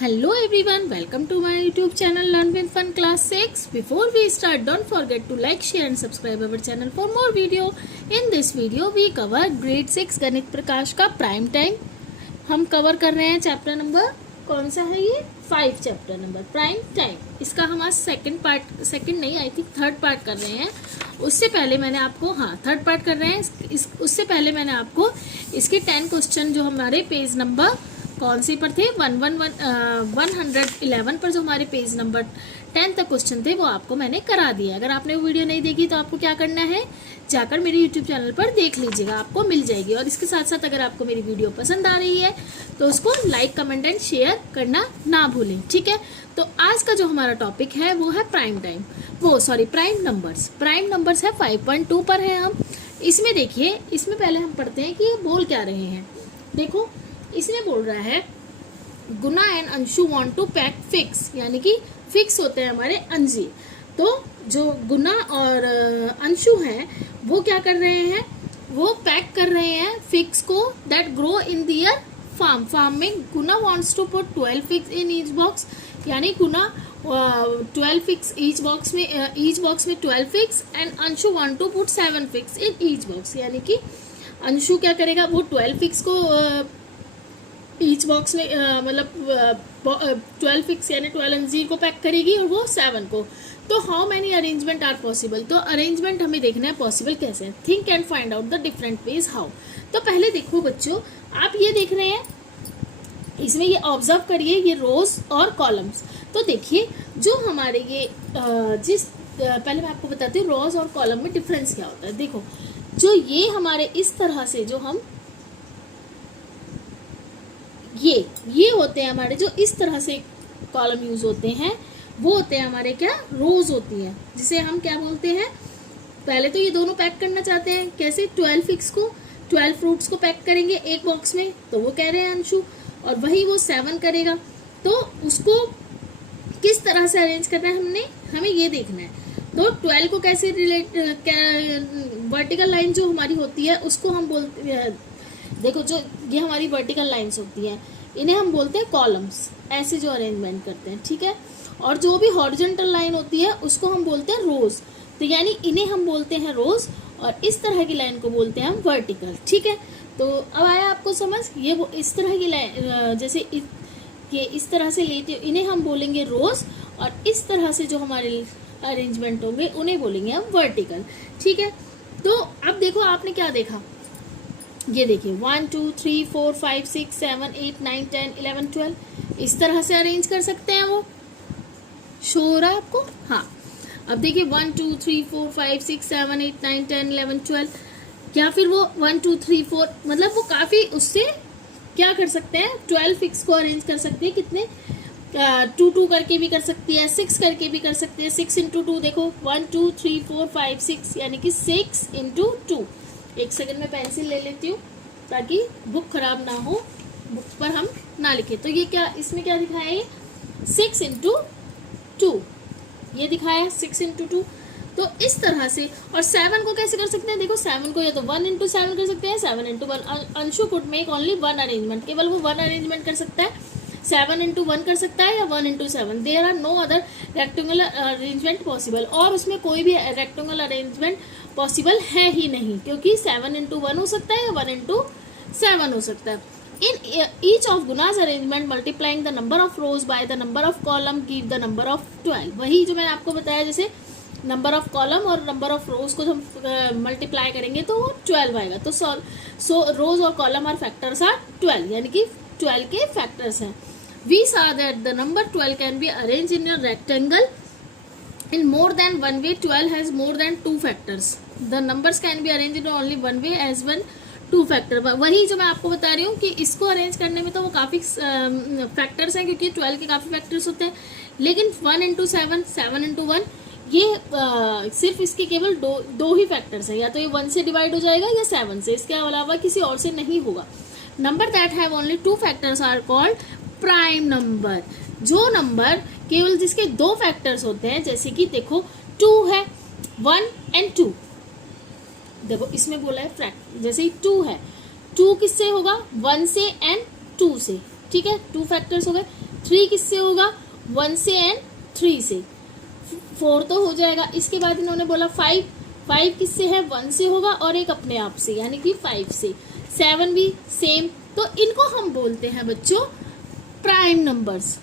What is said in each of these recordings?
Hello everyone, welcome to my YouTube channel Learn with Fun Class 6. Before we start, don't forget to like, share and subscribe our channel for more video. In this video, we cover grade 6 गणित प्रकाश का prime time. हम cover कर रहे हैं chapter number कौन सा है ये 5 चैप्टर नंबर प्राइम टाइम. इसका हम आज थर्ड पार्ट कर रहे हैं. उससे पहले मैंने आपको थर्ड पार्ट कर रहे हैं. उससे पहले मैंने आपको इसके 10 क्वेश्चन जो हमारे पेज नंबर कौन सी पर थे 111 पर जो हमारे पेज नंबर 10 तक क्वेश्चन थे वो आपको मैंने करा दिया. अगर आपने वो वीडियो नहीं देखी तो आपको क्या करना है, जाकर मेरे YouTube चैनल पर देख लीजिएगा, आपको मिल जाएगी. और इसके साथ साथ अगर आपको मेरी वीडियो पसंद आ रही है तो उसको लाइक, कमेंट एंड शेयर करना ना भूलें. ठीक है, तो आज का जो हमारा टॉपिक है वो है prime time, prime numbers. Prime numbers है 5.2 पर है हम. इसमें देखिए, इसमें पहले हम पढ़ते हैं कि ये बोल क्या रहे हैं. देखो, इसमें बोल रहा है Guna and Anshu want to pack figs, यानी कि फिक्स होते हैं हमारे अंजी. तो जो गुना और अंशु हैं वो क्या कर रहे हैं, वो पैक कर रहे हैं फिक्स को that grow in their farm में. Guna wants to put 12 figs in each box, यानी गुना 12 फिक्स ईच बॉक्स में 12 figs and Anshu want to put 7 figs in each box. यानी कि अंशु क्या करेगा, वो 12 फिक्स को ईच बॉक्स में 12 फिक्स यानी 12 अंजीर को पैक करेगी और वो 7 को. तो how many arrangement are possible, तो अरेंजमेंट हमें देखना है पॉसिबल कैसे है. Think and find out the different ways how. तो पहले देखो बच्चों, आप ये देख रहे हैं, इसमें ये ऑब्जर्व करिए, ये रोज और कॉलम्स. तो देखिए जो हमारे ये पहले मैं आपको बताती हूँ रोज और कॉलम में डिफरेंस क्या होता है. देखो, जो ये हमारे इस तरह से जो हम ये होते हैं हमारे, जो इस तरह से कॉलम यूज होते हैं वो होते हैं हमारे क्या, रोज होती है, जिसे हम क्या बोलते हैं. पहले तो ये दोनों पैक करना चाहते हैं कैसे, 12 फिक्स को 12 फ्रूट्स को पैक करेंगे एक बॉक्स में, तो वो कह रहे हैं अंशु, और वही वो 7 करेगा. तो उसको किस तरह से अरेंज करना है हमें ये देखना है. तो 12 को कैसे वर्टिकल लाइन जो हमारी होती है उसको हम बोलते हैं, देखो जो ये हमारी वर्टिकल लाइंस होती हैं इन्हें हम बोलते हैं कॉलम्स, ऐसे जो अरेंजमेंट करते हैं. ठीक है, और जो भी हॉरिजॉन्टल लाइन होती है उसको हम बोलते हैं रोज. तो यानी इन्हें हम बोलते हैं रोज और इस तरह की लाइन को बोलते हैं हम वर्टिकल. ठीक है, तो अब आया आपको समझ. ये वो इस तरह की लाइन, जैसे ये इस तरह से लेते हो, इन्हें हम बोलेंगे रोज, और इस तरह से जो हमारे अरेंजमेंट होंगे उन्हें बोलेंगे हम वर्टिकल. ठीक है, तो अब देखो आपने क्या देखा, ये देखिए 1 2 3 4 5 6 7 8 9 10 11 12 इस तरह से अरेंज कर सकते हैं. वो शो हो रहा है आपको. अब देखिए 1 2 3 4 5 6 7 8 9 10 11 12, या फिर वो 1 2 3 4, मतलब वो काफी उससे क्या कर सकते हैं, 12 फिक्स को अरेंज कर सकते हैं. कितने 2 करके भी कर सकती है, 6 करके भी कर सकते हैं. 6 into 2 देखो 1 2 3 4 5 6, यानी कि 6 into 2. एक सेकंड में पेंसिल ले लेती हूँ ताकि बुक खराब ना हो, बुक पर हम ना लिखे. तो ये क्या, इसमें क्या दिखाया है, 6 into 2 ये दिखाया है 6 into 2. तो इस तरह से. और 7 को कैसे कर सकते हैं, देखो 7 को या तो 1 into 7 कर सकते हैं, 7 into 1. Anshu could make only 1 arrangement, केवल वो 1 अरेंजमेंट कर सकता है. 7 into 1 कर सकता है या 1 into 7. There are no other rectangular arrangement possible, और उसमें कोई भी रेक्टेंगुलर अरेंजमेंट पॉसिबल है ही नहीं, क्योंकि 7 into 1 हो सकता है या 1 into 7 हो सकता है. In each of gunas arrangement multiplying the number of rose by the number of column give the number of 12. वही जो मैंने आपको बताया, जैसे नंबर ऑफ कॉलम और नंबर ऑफ रोज को हम मल्टीप्लाई करेंगे तो वो 12 आएगा. तो सो रोज और कॉलम और फैक्टर्स आर 12, यानी कि 12 के फैक्टर्स हैं. We saw that the number 12 can be arranged in a rectangle in more than one way. 12 has more than 2 factors. The numbers can be arranged in only one way as 1 2 factor. वही जो मैं आपको बता रही हूँ कि इसको arrange करने में तो वो काफ़ी फैक्टर्स हैं, क्योंकि 12 के काफ़ी फैक्टर्स होते हैं. लेकिन 1 into 7 7 into 1 ये सिर्फ इसके केवल दो ही फैक्टर्स हैं, या तो ये 1 से डिवाइड हो जाएगा या 7 से, इसके अलावा किसी और से नहीं होगा. Number that have only 2 factors are called prime number. जो नंबर केवल जिसके 2 फैक्टर्स होते हैं, जैसे कि देखो 2 है, 1 and 2. देखो इसमें बोला है फैक्ट, जैसे ही 2 है, 2 किससे होगा, 1 से एंड 2 से. ठीक है, 2 फैक्टर्स हो गए. 3 किससे होगा, 1 से एंड 3 से, 4 तो हो जाएगा। इसके बाद इन्होंने बोला 5, 5 किससे है, 1 से होगा और एक अपने आप से यानी कि 5 से। 7 भी सेम। तो इनको हम बोलते हैं बच्चों prime numbers.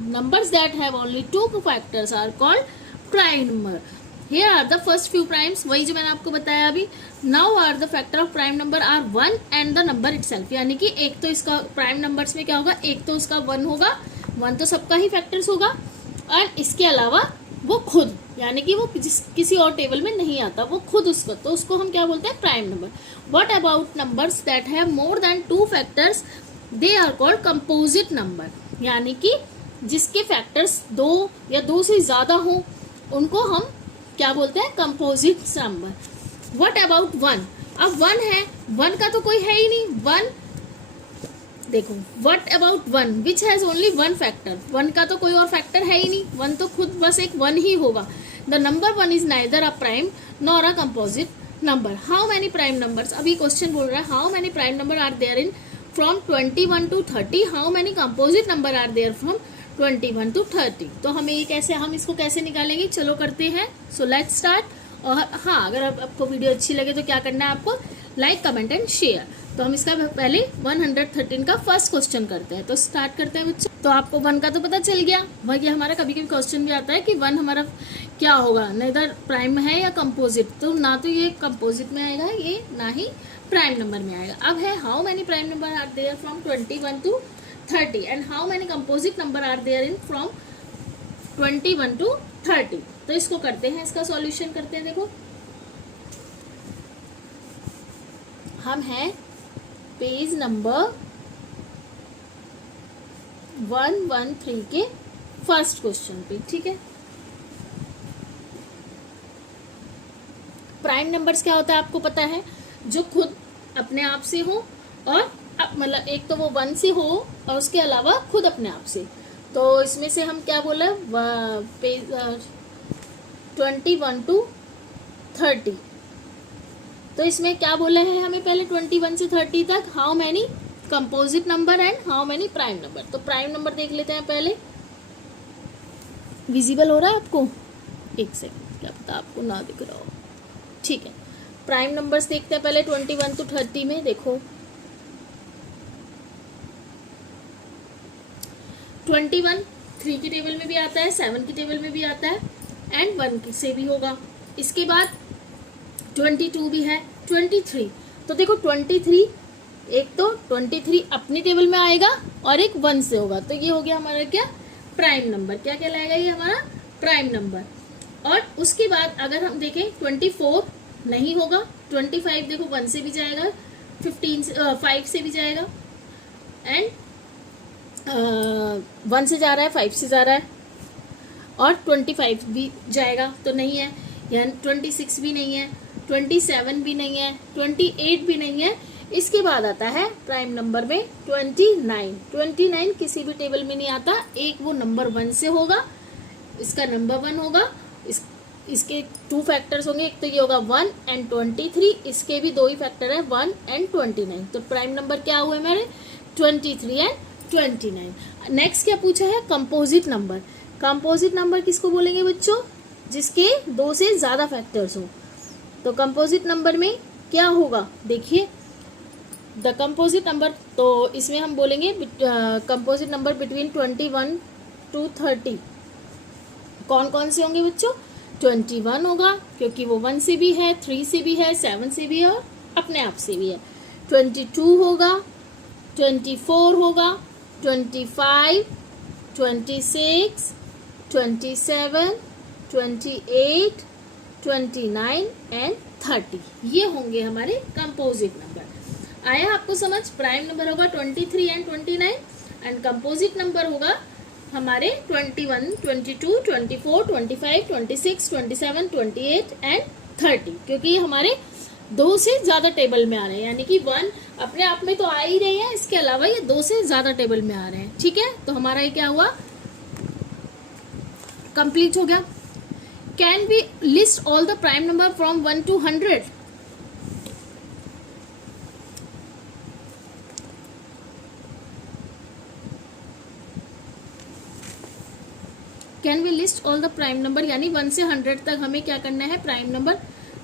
Numbers that have only 2 factors are called prime number. Here are the first few primes, वही जो मैंने आपको बताया अभी। Now are the factor of prime number are 1 and the number itself, यानी कि एक तो इसका प्राइम नंबर्स में क्या होगा, एक तो उसका 1 होगा, 1 तो सबका ही फैक्टर्स होगा, और इसके अलावा वो खुद यानी कि वो किसी और टेबल में नहीं आता, वो खुद उसका, तो उसको हम क्या बोलते हैं prime number. What about numbers that have more than 2 factors, they are called composite number, यानी कि जिसके फैक्टर्स 2 या 2 से ज़्यादा हो उनको हम क्या बोलते हैं, कंपोजिट नंबर। व्हाट अबाउट 1, अब 1 है, 1 का तो कोई है ही नहीं, 1 देखो, what about 1 which has only 1 factor, 1 का तो कोई और फैक्टर है ही नहीं, 1 तो खुद बस एक 1 ही होगा। The number 1 is neither a prime nor a composite number. How many prime numbers, अभी क्वेश्चन बोल रहा है how many prime number are there in from 21 to 30, how many composite number are there from 21 to 30। तो हमें ये कैसे, हम इसको कैसे निकालेंगे, चलो करते हैं। So let's start. और हाँ, अगर आपको वीडियो अच्छी लगे तो क्या करना है आपको, लाइक कमेंट एंड शेयर। तो हम इसका पहले 113 का फर्स्ट क्वेश्चन करते हैं। तो स्टार्ट करते हैं बच्चों। तो आपको 1 का तो पता चल गया, वही हमारा कभी कभी क्वेश्चन भी आता है कि 1 हमारा क्या होगा, नेदर प्राइम है या कंपोजिट, तो ना तो ये कंपोजिट में आएगा, ये ना ही प्राइम नंबर में आएगा। अब है how many prime number are there from 21 to 30 and how many composite number are there in from 21 to 30। तो इसको करते हैं, इसका सॉल्यूशन करते हैं। देखो हम हैं पेज नंबर 113 के फर्स्ट क्वेश्चन पे, ठीक है। प्राइम नंबर्स क्या होता है आपको पता है, जो खुद अपने आप से हो और मतलब एक तो वो 1 से हो और उसके अलावा खुद अपने आप से। तो इसमें से हम क्या बोला, पेज 21 to 30। तो इसमें क्या बोला है हमें पहले 21 से 30 तक, how many composite number and how many prime number. तो प्राइम नंबर देख लेते हैं पहले। विजिबल हो रहा है आपको, एक सेकंड, क्या पता आपको ना दिख रहा हो, ठीक है। प्राइम नंबर्स देखते हैं पहले 21 to 30 में। देखो 21 3 की टेबल में भी आता है, 7 की टेबल में भी आता है एंड 1 से भी होगा। इसके बाद 22 भी है, 23। तो देखो 23, एक तो 23 अपनी टेबल में आएगा और एक 1 से होगा, तो ये हो गया हमारा क्या, प्राइम नंबर। क्या कहलाएगा ये हमारा प्राइम नंबर। और उसके बाद अगर हम देखें 24 नहीं होगा, 25 देखो 1 से भी जाएगा, 5 से भी जाएगा एंड 1 से जा रहा है, 5 से जा रहा है, और 25 भी जाएगा तो नहीं है, यानी 26 भी नहीं है, 27 भी नहीं है, 28 भी नहीं है। इसके बाद आता है प्राइम नंबर में 29। 29 किसी भी टेबल में नहीं आता, एक वो नंबर 1 से होगा, इसका नंबर 1 होगा, इसके 2 फैक्टर्स होंगे, एक तो ये होगा 1 एंड 23, इसके भी 2 ही फैक्टर है 1 एंड 29। तो प्राइम नंबर क्या हुए मेरे 23 एंड 29। नेक्स्ट क्या पूछा है, कंपोजिट नंबर। कंपोजिट नंबर किसको बोलेंगे बच्चों, जिसके 2 से ज्यादा फैक्टर्स हो। तो कंपोजिट नंबर में क्या होगा, देखिए द कंपोजिट नंबर, तो इसमें हम बोलेंगे कंपोजिट नंबर बिटवीन 21 to 30। कौन कौन से होंगे बच्चों, 21 होगा क्योंकि वो 1 से भी है, 3 से भी है, 7 से भी है और अपने आप से भी है। 22 होगा, 24 होगा, 25, 26, 27, 28, 29 एंड 30, ये होंगे हमारे कंपोजिट नंबर। आया आपको समझ। प्राइम नंबर होगा 23 एंड 29 एंड कंपोजिट नंबर होगा हमारे 21, 22, 24, 25, 26, 27, 28 एंड 30, क्योंकि ये हमारे 2 से ज्यादा टेबल में आ रहे हैं, यानी कि 1 अपने आप में तो आ ही रहे हैं, इसके अलावा ये 2 से ज्यादा टेबल में आ रहे हैं, ठीक है। तो हमारा ये क्या हुआ, कंप्लीट हो गया। Can be list all the prime number from 1 to 100। Can we list all the prime number, यानी 1 से 100 तक हमें क्या करना है prime number.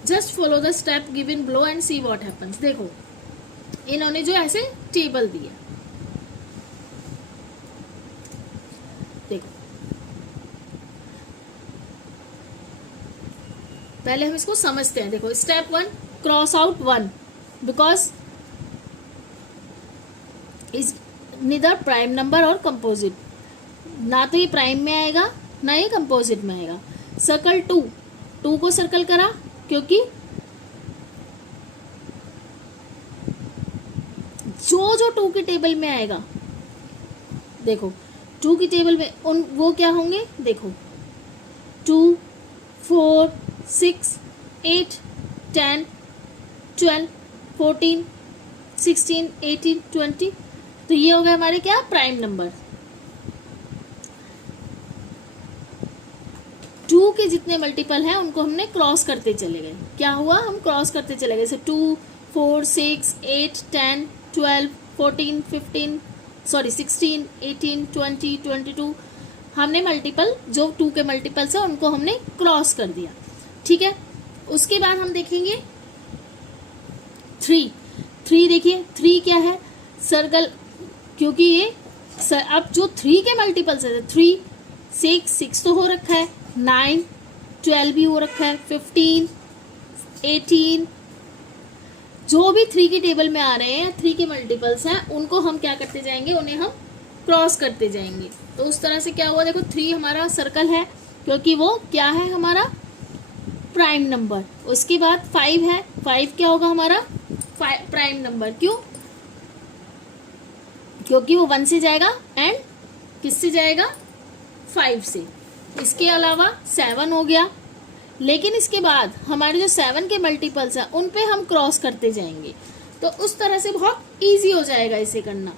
Just follow the step given below and see what happens. देखो इन्होंने जो ऐसे टेबल दिया, देखो पहले हम इसको समझते हैं। देखो step 1, cross out 1 because is neither prime number और कंपोजिट, ना तो ये प्राइम में आएगा ना ये कंपोजिट में आएगा। सर्कल 2 को सर्कल करा क्योंकि जो 2 की टेबल में आएगा, देखो 2 की टेबल में उन वो क्या होंगे, देखो 2, 4, 6, 8, 10, 12, 14, 16, 18, 20, तो ये हो गए हमारे क्या प्राइम नंबर। 2 के जितने मल्टीपल हैं उनको हमने क्रॉस करते चले गए। क्या हुआ, हम क्रॉस करते चले गए। 2, 4, 6, 8, 10, 12, 14, 15, 16, 18, 20, 22, हमने मल्टीपल जो 2 के मल्टीपल्स है उनको हमने क्रॉस कर दिया। ठीक है, उसके बाद हम देखेंगे 3 देखिए 3 क्या है, सर्कल, क्योंकि ये अब जो 3 के मल्टीपल्स है 3, 6 तो हो रखा है, 9, 12 भी हो रखा है, 15, 18, जो भी 3 की टेबल में आ रहे हैं 3 के मल्टीपल्स हैं उनको हम क्या करते जाएंगे, उन्हें हम क्रॉस करते जाएंगे। तो उस तरह से क्या हुआ, देखो 3 हमारा सर्कल है क्योंकि वो क्या है हमारा प्राइम नंबर। उसके बाद 5 है, 5 क्या होगा हमारा प्राइम नंबर, क्योंकि वो 1 से जाएगा एंड किससे जाएगा 5 से। इसके अलावा 7 हो गया, लेकिन इसके बाद हमारे जो 7 के मल्टीपल्स हैं उन पे हम क्रॉस करते जाएंगे। तो उस तरह से बहुत इजी हो जाएगा इसे करना।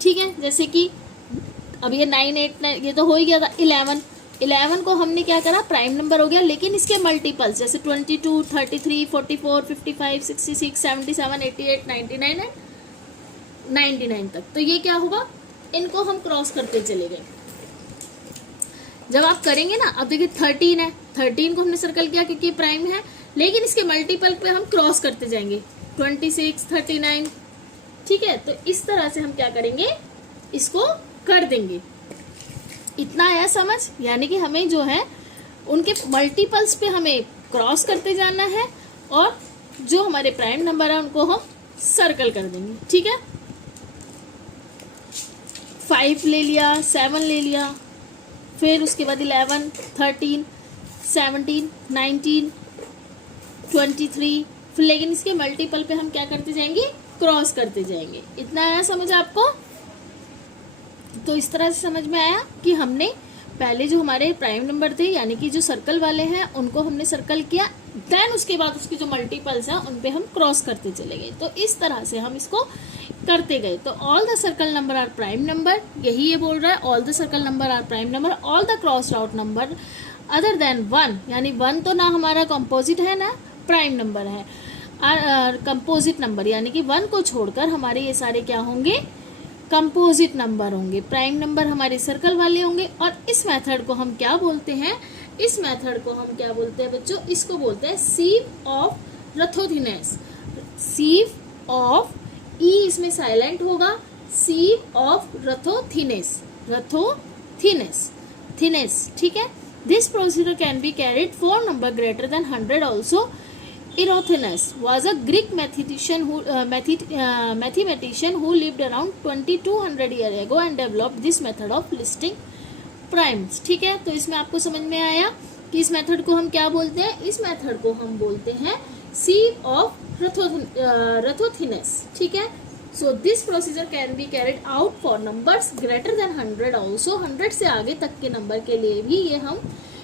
ठीक है, जैसे कि अब ये 9, 8, 9 ये तो हो ही गया था। 11 को हमने क्या करा, प्राइम नंबर हो गया, लेकिन इसके मल्टीपल्स जैसे 22, 33, 44, 55, 66, 77, 88, 99 एंड 99 तक। तो ये क्या होगा, इनको हम क्रॉस करते चले गए। जब आप करेंगे ना, अब देखिए 13 है, 13 को हमने सर्कल किया क्योंकि प्राइम है, लेकिन इसके मल्टीपल पे हम क्रॉस करते जाएंगे 26, 39। ठीक है, तो इस तरह से हम क्या करेंगे, इसको कर देंगे। इतना आया समझ, यानी कि हमें जो है उनके मल्टीपल्स पे हमें क्रॉस करते जाना है और जो हमारे प्राइम नंबर है उनको हम सर्कल कर देंगे। ठीक है, 5 ले लिया, 7 ले लिया, फिर उसके बाद 11, 13, 17, 19, 23, फिर लेकिन इसके मल्टीपल पे हम क्या करते जाएंगे, क्रॉस करते जाएंगे। इतना आया समझ आपको? तो इस तरह से समझ में आया कि हमने पहले जो हमारे प्राइम नंबर थे यानी कि जो सर्कल वाले हैं उनको हमने सर्कल किया, देन उसके बाद उसके जो मल्टीपल्स हैं उन पे हम क्रॉस करते चले गए। तो इस तरह से हम इसको करते गए। तो all the circle number are prime number, यही ये बोल रहा है, all the circle number are prime number, all the cross out number other than 1, यानी 1 तो ना हमारा कंपोजिट है ना प्राइम नंबर है, कंपोजिट नंबर यानी कि 1 को छोड़कर हमारे ये सारे क्या होंगे, कंपोजिट नंबर होंगे। प्राइम नंबर हमारे सर्कल वाले होंगे। और इस मेथड को हम क्या बोलते हैं, इस मेथड को हम क्या बोलते हैं बच्चों, इसको बोलते हैं सीव ऑफ रथोथिनेस। सीव ऑफ, ई इसमें साइलेंट होगा, सीव ऑफ रथोथिनेस, रथोथिनेस, थिनेस। ठीक है, this procedure can be carried for number greater than 100 also. Eratosthenes was a Greek mathematician who lived around 2200 years ago and developed this method of listing primes। ठीक है, तो इसमें आपको समझ में आया कि इस मेथड को हम क्या बोलते हैं, इस मेथड को हम बोलते हैं sieve of Eratosthenes। ठीक है, so this procedure can be carried out for numbers greater than 100 also। 100 से आगे तक के नंबर के लिए भी ये हम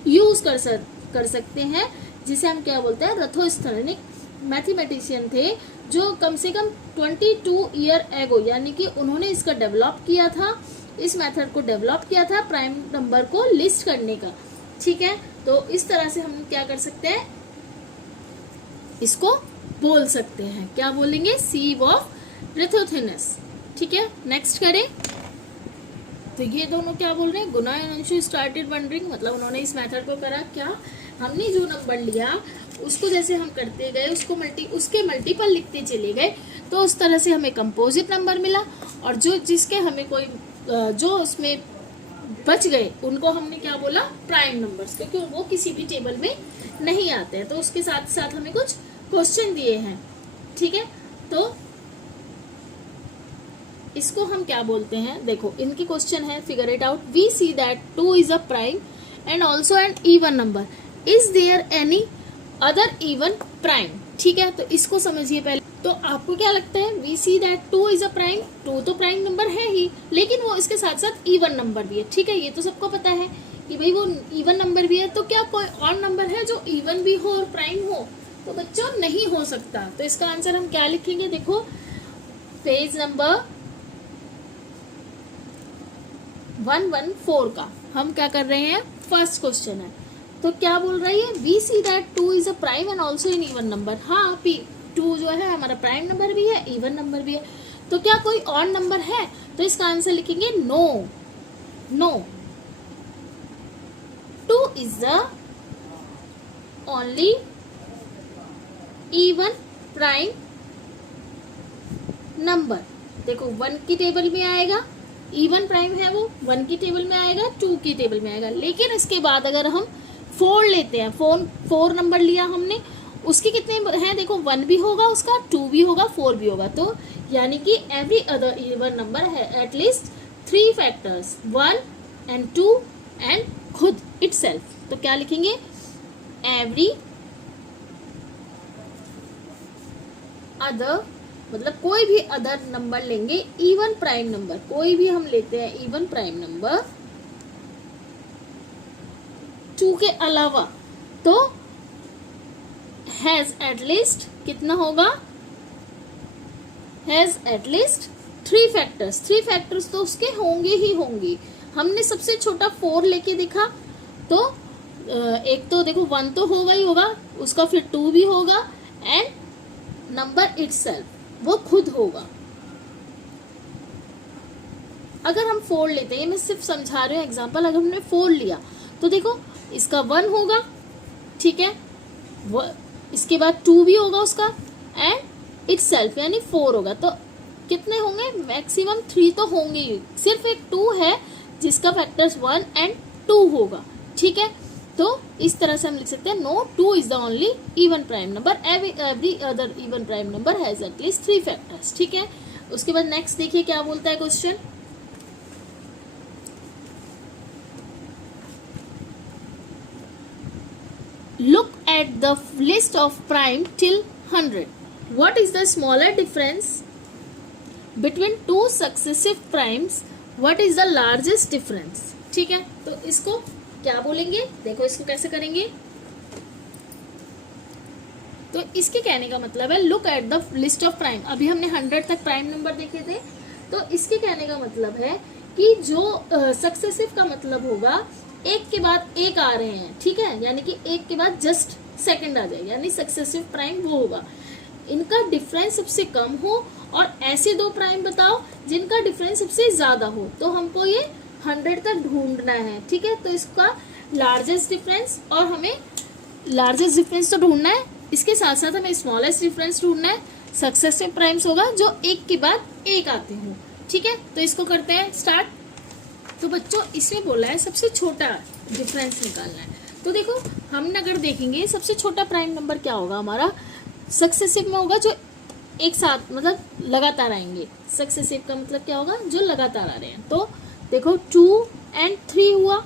यूज कर सकते हैं, जिसे हम क्या बोलते हैं, रथोस्थनिक मैथमेटिशियन थे जो कम से कम 22 ईयर एगो, यानी कि उन्होंने इसका डेवलप किया था, इस मेथड को डेवलप किया था प्राइम नंबर को लिस्ट करने का। ठीक है, तो इस तरह से हम क्या कर सकते हैं, इसको बोल सकते हैं, क्या बोलेंगे, सीव ऑफ रथोथिनेस। ठीक है, नेक्स्ट करें। तो ये दोनों क्या बोल रहे हैं, गुना एंड अंशु स्टार्टेड वंडरिंग, मतलब उन्होंने इस मेथड को करा क्या, हमने जो नंबर लिया उसको जैसे हम करते गए उसके मल्टीपल लिखते चले गए, तो उस तरह से हमें कंपोजिट नंबर मिला। और जो जिसके हमें कोई जो उसमें बच गए उनको हमने क्या बोला, प्राइम नंबर्स, क्योंकि वो किसी भी टेबल में नहीं आते हैं। तो उसके साथ साथ हमें कुछ क्वेश्चन दिए हैं, ठीक है। तो इसको हम क्या बोलते हैं, देखो इनकी क्वेश्चन है, figure it out. We see that 2 is a prime and also an even number, is there any other even prime, ठीक है। तो इसको समझिए पहले। तो आपको क्या लगता है, we see that 2 is a prime, 2 तो प्राइम नंबर है ही, लेकिन वो इसके साथ साथ इवन नंबर भी है, ठीक है। ये तो सबको पता है कि भाई वो इवन नंबर भी है। तो क्या कोई और नंबर है जो इवन भी हो और प्राइम हो? तो बच्चों नहीं हो सकता। तो इसका आंसर हम क्या लिखेंगे, देखो पेज नंबर 114 का हम क्या कर रहे हैं, फर्स्ट क्वेश्चन है। तो क्या बोल रही है, we see that 2 is a prime and also an even number. हाँ, 2 जो है हमारा प्राइम नंबर भी है, इवन नंबर भी है। तो क्या कोई और नंबर है? तो इसका आंसर लिखेंगे no, no, 2 is the only even prime number. देखो 1 की टेबल में आएगा, इवन प्राइम है वो 1 की टेबल में आएगा, 2 की टेबल में आएगा। लेकिन इसके बाद अगर हम 4 लेते हैं, 4 नंबर लिया हमने, उसके कितने हैं, देखो 1 भी होगा उसका, 2 भी होगा, 4 भी होगा। तो यानी कि एवरी अदर इवन नंबर है एटलीस्ट 3 फैक्टर्स, 1 and 2 एंड खुद इटसेल्फ। तो क्या लिखेंगे, एवरी अदर, मतलब कोई भी अदर नंबर लेंगे, इवन प्राइम नंबर, कोई भी हम लेते हैं इवन प्राइम नंबर 2 के अलावा, तो हैज एटलीस्ट कितना होगा, हैज एटलीस्ट 3 फैक्टर्स। 3 फैक्टर्स तो उसके होंगे ही होंगे। हमने सबसे छोटा 4 लेके देखा, तो एक तो देखो 1 तो होगा ही होगा उसका, फिर 2 भी होगा एंड नंबर इटसेल्फ वो खुद होगा। अगर हम 4 लेते हैं, मैं सिर्फ समझा रही हूँ एग्जांपल, अगर हमने 4 लिया तो देखो इसका 1 होगा, ठीक है, वो इसके बाद 2 भी होगा उसका एंड इटसेल्फ यानी 4 होगा। तो कितने होंगे, मैक्सिमम 3 तो होंगे ही, सिर्फ एक 2 है जिसका फैक्टर्स 1 एंड 2 होगा, ठीक है। तो इस तरह से हम लिख सकते हैं, no 2 is the only even prime number, every other even prime number has at least 3 factors, ठीक है। उसके बाद नेक्स्ट देखिए क्या बोलता है question, look at the list of prime till 100. What is the smaller difference between 2 successive primes? What is the largest difference? ठीक है, तो इसको क्या बोलेंगे, देखो इसको कैसे करेंगे। तो इसके कहने का मतलब है look at the list of prime. अभी हमने 100 तक प्राइम नंबर देखे थे, तो इसके कहने का मतलब है कि जो सक्सेसिव का मतलब होगा एक के बाद एक आ रहे हैं, ठीक है, यानी कि एक के बाद जस्ट सेकंड आ जाए, यानी सक्सेसिव प्राइम वो होगा। इनका डिफरेंस सबसे कम हो, और ऐसे 2 प्राइम बताओ जिनका डिफरेंस सबसे ज्यादा हो। तो हमको ये 100 तक ढूंढना है, ठीक है। तो इसका लार्जेस्ट डिफरेंस, और हमें लार्जेस्ट डिफरेंस तो ढूंढना है, इसके साथ साथ हमें स्मॉलेस्ट डिफरेंस ढूंढना है। सक्सेसिव प्राइम्स होगा जो एक के बाद एक आते हो, ठीक है। तो इसको करते हैं स्टार्ट। तो बच्चों इसमें बोला है सबसे छोटा डिफरेंस निकालना है। तो देखो हम अगर देखेंगे सबसे छोटा प्राइम नंबर क्या होगा हमारा, सक्सेसिव में होगा जो एक साथ मतलब लगातार आएंगे। सक्सेसिव का मतलब क्या होगा, जो लगातार आ रहे हैं। तो देखो 2 and 3 हुआ,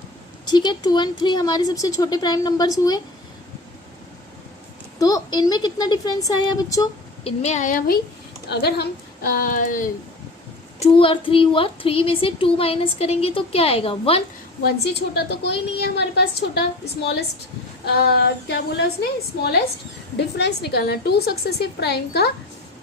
ठीक है, 2 and 3 हमारे सबसे छोटे प्राइम नंबर्स हुए। तो इनमें कितना डिफरेंस आया बच्चों, इनमें आया भाई, अगर हम 2 और 3 हुआ, 3 में से 2 माइनस करेंगे तो क्या आएगा, 1। 1 से छोटा तो कोई नहीं है हमारे पास छोटा, स्मॉलेस्ट क्या बोला उसने, स्मॉलेस्ट डिफरेंस निकालना। 2 सक्सेसिव प्राइम का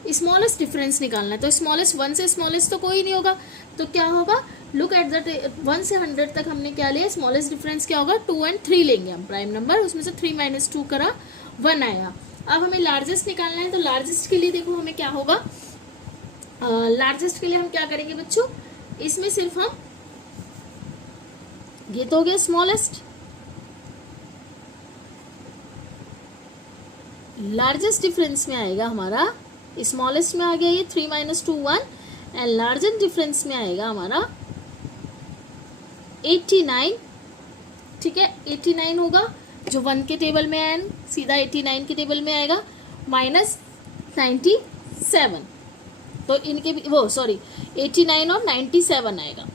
स्मॉलेस्ट डिफरेंस निकालना है। तो स्मॉलेस्ट 1 से स्मॉलेस्ट तो कोई नहीं होगा, तो क्या होगा, लुक एट द 1 से 100 तक हमने क्या लिया, स्मॉलेस्ट डिफरेंस क्या होगा, 2 and 3 लेंगे हम प्राइम नंबर, उसमें से 3 - 2 करा 1 आया। अब हमें लार्जेस्ट निकालना है, तो लार्जेस्ट के लिए देखो हमें क्या होगा, लार्जेस्ट के लिए हम क्या करेंगे बच्चों, इसमें सिर्फ हम ये तो हो गया स्मॉलेस्ट। लार्जेस्ट डिफरेंस में आएगा हमारा, स्मॉलेस्ट में आ गया ये 3 - 2 1, एंड लार्जेस्ट डिफरेंस में आएगा हमारा 89। ठीक है, 89 होगा जो 1 के टेबल में आया, सीधा 89 के टेबल में आएगा, -97। तो इनके भी वो सॉरी 89 और 97 आएगा।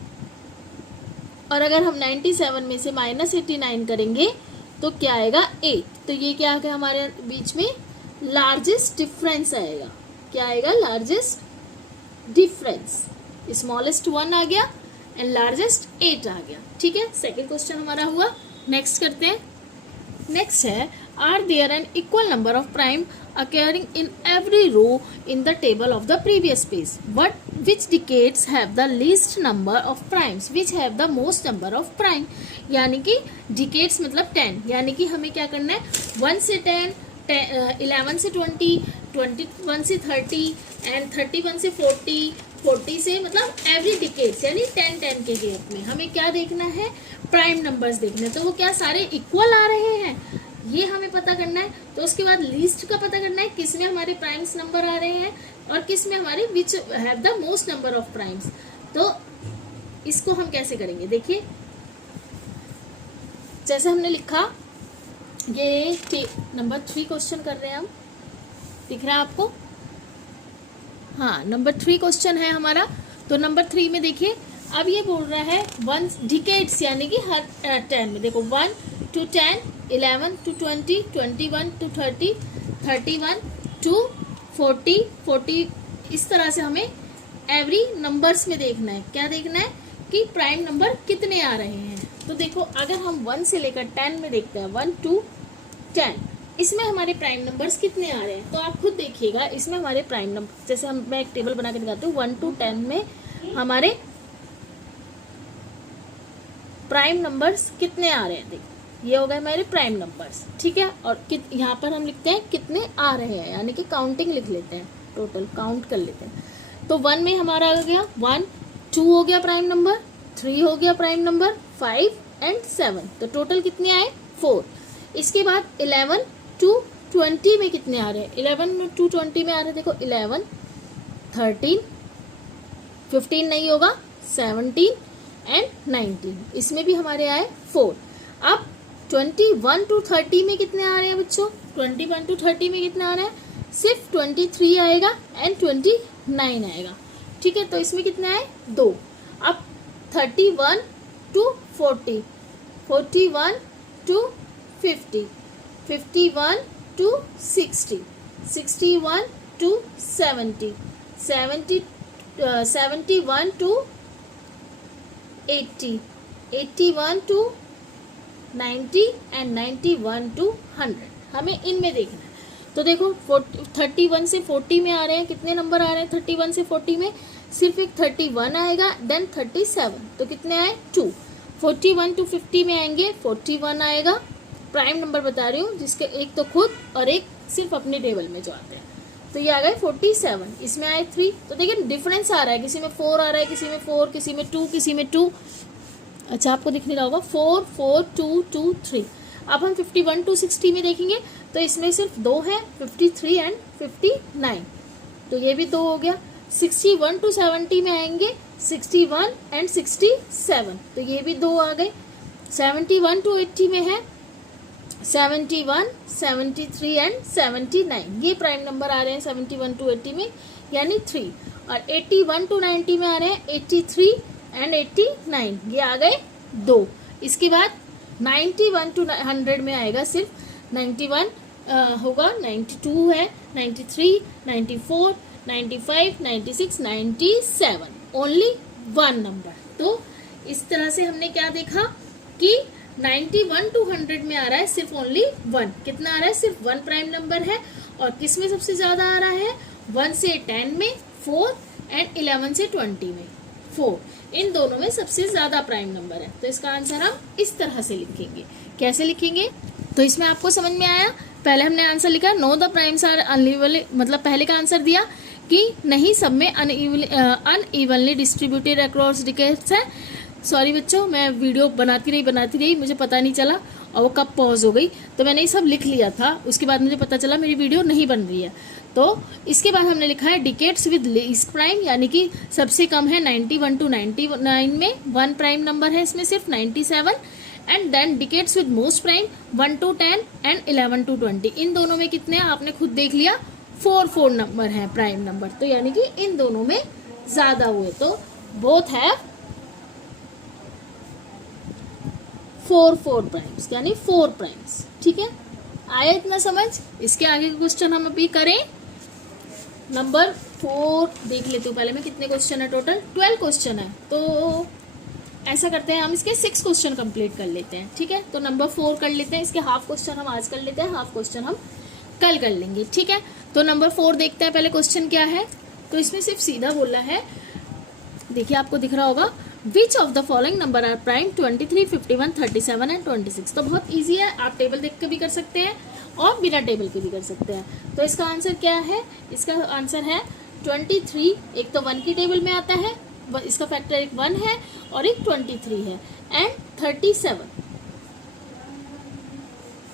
और अगर हम 97 में से -89 करेंगे तो क्या आएगा 8। तो ये क्या आ गया हमारे बीच में, लार्जेस्ट डिफरेंस आएगा। क्या आएगा, लार्जेस्ट डिफरेंस। स्मॉलेस्ट 1 आ गया एंड लार्जेस्ट 8 आ गया। ठीक है, सेकेंड क्वेश्चन हमारा हुआ। नेक्स्ट करते हैं। नेक्स्ट है, are there an equal number of prime occurring in every row in the table of the previous page? Which decades have the least number of primes? Which have the most number of prime? यानी कि decades मतलब 10, यानी कि हमें क्या करना है, 1 से 10, 11 से 20, 21 से 30 एंड 31 से 40, 40 से मतलब एवरी डिकेड्स यानी 10 के गैप में हमें क्या देखना है, प्राइम नंबर्स देखने। तो वो क्या सारे इक्वल आ रहे हैं, ये हमें पता करना है। तो उसके बाद लीस्ट का पता करना है, किस में हमारे प्राइम्स नंबर आ रहे हैं और किस में हमारे which have the most number of primes. तो इसको हम कैसे करेंगे, देखिए जैसे हमने लिखा, ये नंबर 3 क्वेश्चन कर रहे हैं हम, दिख रहा है आपको, हाँ नंबर 3 क्वेश्चन है हमारा। तो नंबर 3 में देखिए, अब ये बोल रहा है 1 डिकेड्स यानी कि हर 10 में, देखो 1 to 10, 11 to 20, 21 to 30, 31 to 40, 40 इस तरह से हमें एवरी नंबर्स में देखना है। क्या देखना है कि प्राइम नंबर कितने आ रहे हैं। तो देखो अगर हम 1 से लेकर 10 में देखते हैं, 1 to 10, इसमें हमारे प्राइम नंबर्स कितने आ रहे हैं। तो आप खुद देखिएगा, इसमें हमारे प्राइम नंबर, जैसे मैं एक टेबल बना के दिखाती हूँ, 1 to 10 में हमारे प्राइम नंबर्स कितने आ रहे हैं। देखो ये हो गए हमारे प्राइम नंबर्स। ठीक है, और यहाँ पर हम लिखते हैं कितने आ रहे हैं, यानी कि काउंटिंग लिख लेते हैं, टोटल काउंट कर लेते हैं। तो 1 में हमारा आ गया 1, 2 हो गया प्राइम नंबर, 3 हो गया प्राइम नंबर, 5 एंड 7। तो टोटल कितने आए, 4। इसके बाद 11 to 20 में कितने आ रहे हैं, 11 to 20 में आ रहे हैं, देखो 11, 13, 15 नहीं होगा, 17 एंड 19, इसमें भी हमारे आए 4। अब 21 to 30 में कितने आ रहे हैं बच्चों, 21 to 30 में कितने आ रहे हैं, सिर्फ 23 आएगा एंड 29 आएगा। ठीक है, तो इसमें कितने आए, 2। अब 31 to 40, 41 to 50, 51 to 60, 61 to 70, 71 to 80, 81 to 90 and 91 to 100, हमें इनमें देखना है। तो देखो 31 से 40 में आ रहे हैं, कितने नंबर आ रहे हैं 31 से 40 में, सिर्फ एक 31 आएगा, देन 37, तो कितने आए 2। 41 to 50 में आएंगे, 41 आएगा, प्राइम नंबर बता रही हूँ, जिसके एक तो खुद और एक सिर्फ अपने टेबल में जो आते हैं। तो ये आ गए 47, इसमें आए 3। तो देखिए डिफरेंस आ रहा है, किसी में 4 आ रहा है, किसी में 4, किसी में 2, किसी में 2। अच्छा आपको दिख नहीं रहा होगा, 4, 4, 2, 2, 3। अब हम 51 to 60 में देखेंगे, तो इसमें सिर्फ 2 है, 53 एंड 59, तो ये भी 2 हो गया। 61 to 70 में आएंगे, 61 एंड 67, तो ये भी 2 आ गए। 71 to 80 में है 71, 73 एंड 79, ये प्राइम नंबर आ रहे हैं 71 to 80 में, यानी 3। और 81 to 90 में आ रहे हैं 83 एंड 89, ये आ गए 2। इसके बाद 91 to 100 में आएगा, सिर्फ 91 होगा, 92 है, 93, 94, 95, 96, 97, ओनली 1 नंबर। तो इस तरह से हमने क्या देखा कि 91 to 100 में आ रहा है सिर्फ ओनली 1, कितना आ रहा है, सिर्फ 1 प्राइम नंबर है। और किस में सबसे ज्यादा आ रहा है, 1 से 10 में 4 एंड 11 से 20 में 4, इन दोनों में सबसे ज्यादा प्राइम नंबर है। तो इसका आंसर हम इस तरह से लिखेंगे। कैसे लिखेंगे, तो इसमें आपको समझ में आया, पहले हमने आंसर लिखा no the primes are unevenly, मतलब पहले का आंसर दिया कि नहीं सब में अनइवनली डिस्ट्रीब्यूटेड अक्रॉस डिकेड्स है। सॉरी बच्चों, मैं वीडियो बनाती रही, मुझे पता नहीं चला और वो कब पॉज हो गई, तो मैंने ये सब लिख लिया था। उसके बाद मुझे पता चला मेरी वीडियो नहीं बन रही है। तो इसके बाद हमने लिखा है डिकेट्स विद लीस्ट प्राइम, यानी कि सबसे कम है 91 to 99 में, 1 प्राइम नंबर है इसमें सिर्फ 97। And then decades with most prime 1 to 10 and 11 to 20। इन दोनों में कितने हैं आपने खुद देख लिया, 4 नंबर है प्राइम नंबर, तो यानी कि इन दोनों में ज्यादा हुए, तो बोथ हैव 4 प्राइम्स, यानी 4 प्राइम्स। ठीक है, आया इतना समझ। इसके आगे के क्वेश्चन हम अभी करें। नंबर 4 देख लेते हूँ पहले मैं, कितने क्वेश्चन है टोटल, 12 क्वेश्चन है। तो ऐसा करते हैं हम इसके 6 क्वेश्चन कंप्लीट कर लेते हैं। ठीक है, तो नंबर 4 कर लेते हैं, इसके हाफ क्वेश्चन हम आज कर लेते हैं, हाफ क्वेश्चन हम कल कर लेंगे। ठीक है, तो नंबर 4 देखते हैं पहले क्वेश्चन क्या है। तो इसमें सिर्फ सीधा बोला है, देखिए आपको दिख रहा होगा, which of the following number are prime 23, 51, 37 and 26। तो बहुत ईजी है, आप टेबल देख के भी कर सकते हैं और बिना टेबल के भी कर सकते हैं। तो इसका आंसर क्या है, इसका आंसर है 23। एक तो 1 की टेबल में आता है, इसका फैक्टर एक 1 है और एक 23 है, एंड 37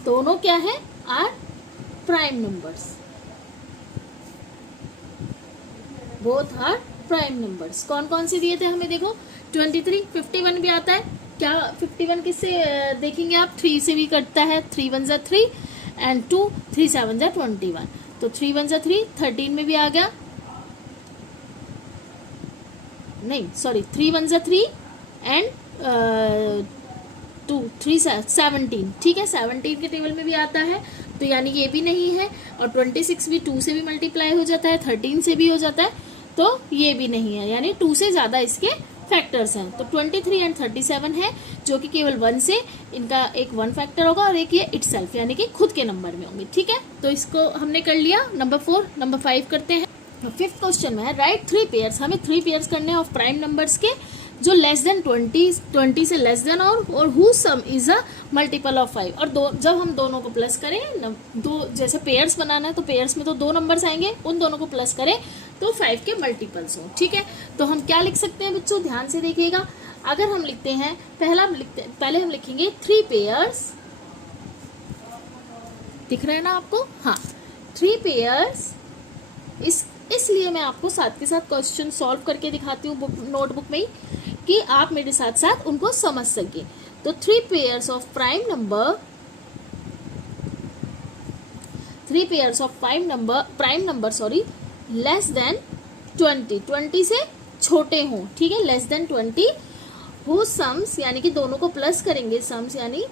दोनों क्या है, are prime numbers, both are prime numbers. कौन कौन से दिए थे हमें, देखो 23, 51 भी आता है क्या, 51 किससे देखेंगे आप, 3 से भी कटता है, 3 1 3 एंड 2, 3 7 21। तो 3 1 3, 13 में भी आ गया, नहीं सॉरी 3 1 3 एंड 2 3 17। ठीक है, 17 के टेबल में भी आता है, तो यानी ये भी नहीं है। और 26 भी 2 से भी मल्टीप्लाई हो जाता है, 13 से भी हो जाता है, तो ये भी नहीं है, यानी 2 से ज़्यादा इसके फैक्टर्स हैं। तो 23 एंड 37 है, जो कि केवल 1 से, इनका एक 1 फैक्टर होगा और एक ये इटसेल्फ, यानी कि खुद के नंबर में होंगे। ठीक है, तो इसको हमने कर लिया नंबर 4। नंबर 5 करते हैं। 5th क्वेश्चन में है, राइट 3 पेयर्स, हमें 3 पेयर्स करने हैं ऑफ प्राइम नंबर्स के जो लेस देन 20 से लेस देन और who some is a multiple of 5। और जब हम दोनों को प्लस करें, दो जैसे पेयर्स बनाना है तो पेयर्स में तो 2 नंबर्स आएंगे, उन दोनों को प्लस करें तो 5 के मल्टीपल्स हो। ठीक है, तो हम क्या लिख सकते हैं बच्चों, ध्यान से देखिएगा। अगर हम लिखते हैं, पहले हम लिखेंगे 3 पेयर्स, दिख रहा है ना आपको, हाँ 3 पेयर्स। इसलिए मैं आपको साथ के साथ क्वेश्चन सॉल्व करके दिखाती हूँ नोटबुक में ही, कि आप मेरे साथ साथ उनको समझ सके। तो 3 pairs of prime number, 3 pairs of prime number less than 20 से छोटे हों। ठीक है, लेस देन 20 हु सम्स, यानी कि दोनों को प्लस करेंगे, सम्स यानी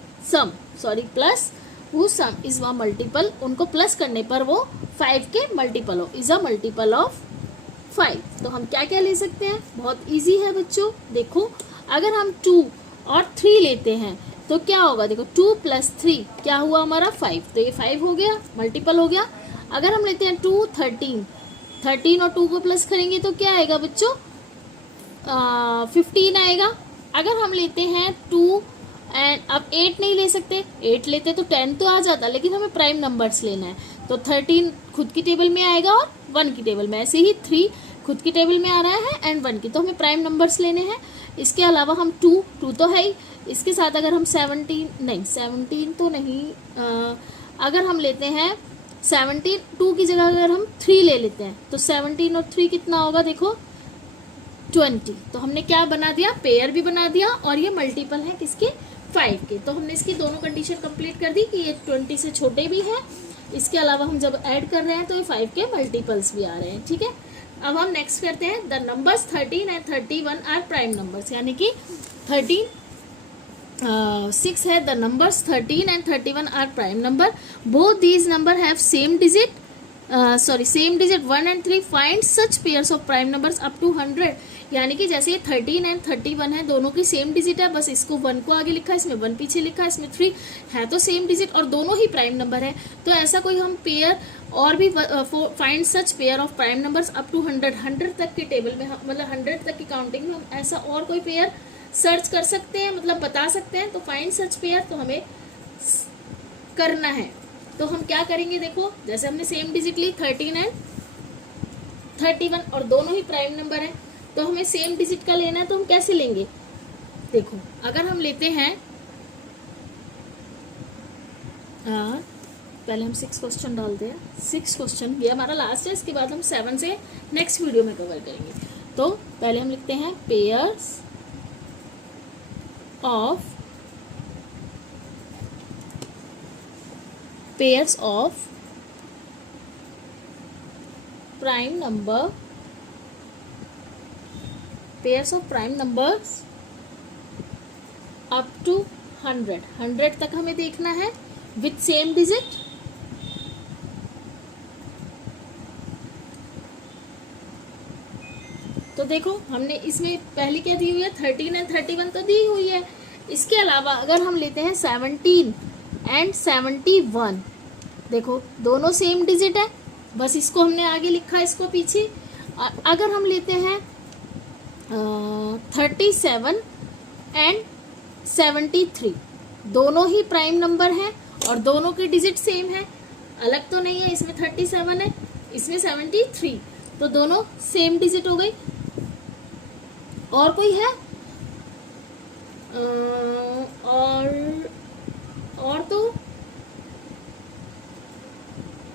plus who some is a multiple, उनको प्लस करने पर वो 5 के मल्टीपल हो, इज अ मल्टीपल ऑफ 5। तो हम क्या क्या ले सकते हैं, बहुत इजी है बच्चों। देखो अगर हम 2 और 3 लेते हैं तो क्या होगा, देखो 2 + 3 क्या हुआ हमारा 5, तो ये 5 हो गया, मल्टीपल हो गया। अगर हम लेते हैं 2 13 और 2 को प्लस करेंगे तो क्या आएगा बच्चों, 15 आएगा। अगर हम लेते हैं 2 एंड अब 8 नहीं ले सकते, 8 लेते तो 10 तो आ जाता, लेकिन हमें प्राइम नंबर्स लेना है, तो 13 खुद की टेबल में आएगा और 1 की टेबल में, ऐसे ही 3 खुद की टेबल में आ रहा है एंड 1 की, तो हमें प्राइम नंबर्स लेने हैं। इसके अलावा हम 2 तो है ही, इसके साथ अगर हम 17 तो नहीं, अगर हम लेते हैं 17, 2 की जगह अगर हम 3 ले लेते हैं तो 17 और 3 कितना होगा, देखो 20। तो हमने क्या बना दिया, पेयर भी बना दिया और ये मल्टीपल है किसके, 5 के। तो हमने इसकी दोनों कंडीशन कंप्लीट कर दी कि ये 20 से छोटे भी हैं। इसके अलावा हम जब ऐड कर रहे हैं तो ये 5 के मल्टीपल्स भी आ रहे हैं। ठीक है, अब हम नेक्स्ट करते हैं, the numbers 13 and 31 are prime numbers, यानी कि 6 है, the numbers 13 and 31 are prime number, both these number have same digit 1 and 3, find such pairs of prime numbers up to 100। यानी कि जैसे ये 13 एंड 31 है, दोनों की सेम डिजिट है, बस इसको 1 को आगे लिखा है, इसमें 1 पीछे लिखा है, इसमें 3 है, तो सेम डिजिट और दोनों ही प्राइम नंबर है। तो ऐसा कोई हम पेयर और भी find such pair of prime numbers up to 100 तक की टेबल में, मतलब 100 तक की काउंटिंग में हम ऐसा और कोई पेयर सर्च कर सकते हैं, मतलब बता सकते हैं। तो फाइंड सच पेयर तो हमें करना है, तो हम क्या करेंगे, देखो जैसे हमने सेम डिजिट ली 13 एंड 31 और दोनों ही प्राइम नंबर है, तो हमें सेम डिजिट का लेना है, तो हम कैसे लेंगे, देखो अगर हम लेते हैं पहले हम 6 क्वेश्चन डालते हैं। 6 क्वेश्चन ये हमारा लास्ट है, इसके बाद हम 7 से नेक्स्ट वीडियो में कवर करेंगे। तो पहले हम लिखते हैं pairs of prime numbers up to 100 तक हमें देखना है विथ सेम डिजिट। तो देखो हमने इसमें पहली क्या दी हुई है, 13 एंड 31 तो दी हुई है। इसके अलावा अगर हम लेते हैं 17 एंड 71, देखो दोनों सेम डिजिट है, बस इसको हमने आगे लिखा, इसको पीछे। अगर हम लेते हैं 37 एंड 73, दोनों ही प्राइम नंबर हैं और दोनों के डिजिट सेम है, अलग तो नहीं है, इसमें 37 है, इसमें 73, तो दोनों सेम डिजिट हो गई। और कोई है और तो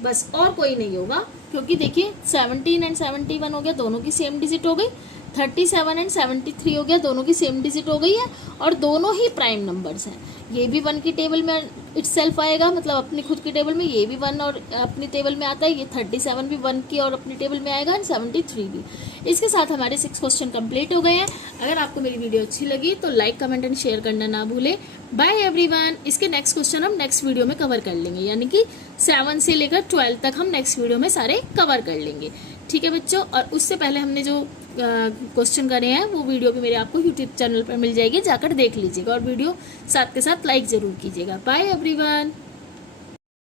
बस और कोई नहीं होगा, क्योंकि देखिए 17 एंड 71 हो गया, दोनों की सेम डिजिट हो गई। 37 एंड 73 हो गया, दोनों की सेम डिजिट हो गई है और दोनों ही प्राइम नंबर्स हैं। ये भी 1 की टेबल में इटसेल्फ आएगा, मतलब अपनी खुद की टेबल में, ये भी 1 और अपनी टेबल में आता है, ये 37 भी 1 की और अपनी टेबल में आएगा एंड 73 भी। इसके साथ हमारे 6 क्वेश्चन कंप्लीट हो गए हैं। अगर आपको मेरी वीडियो अच्छी लगी तो लाइक कमेंट एंड शेयर करना ना भूलें। Bye everyone. इसके नेक्स्ट क्वेश्चन हम नेक्स्ट वीडियो में कवर कर लेंगे, यानी कि 7 से लेकर 12 तक हम नेक्स्ट वीडियो में सारे कवर कर लेंगे। ठीक है बच्चों, और उससे पहले हमने जो क्वेश्चन करे हैं वो वीडियो भी मेरे आपको यूट्यूब चैनल पर मिल जाएगी, जाकर देख लीजिएगा और वीडियो साथ के साथ लाइक ज़रूर कीजिएगा। Bye everyone.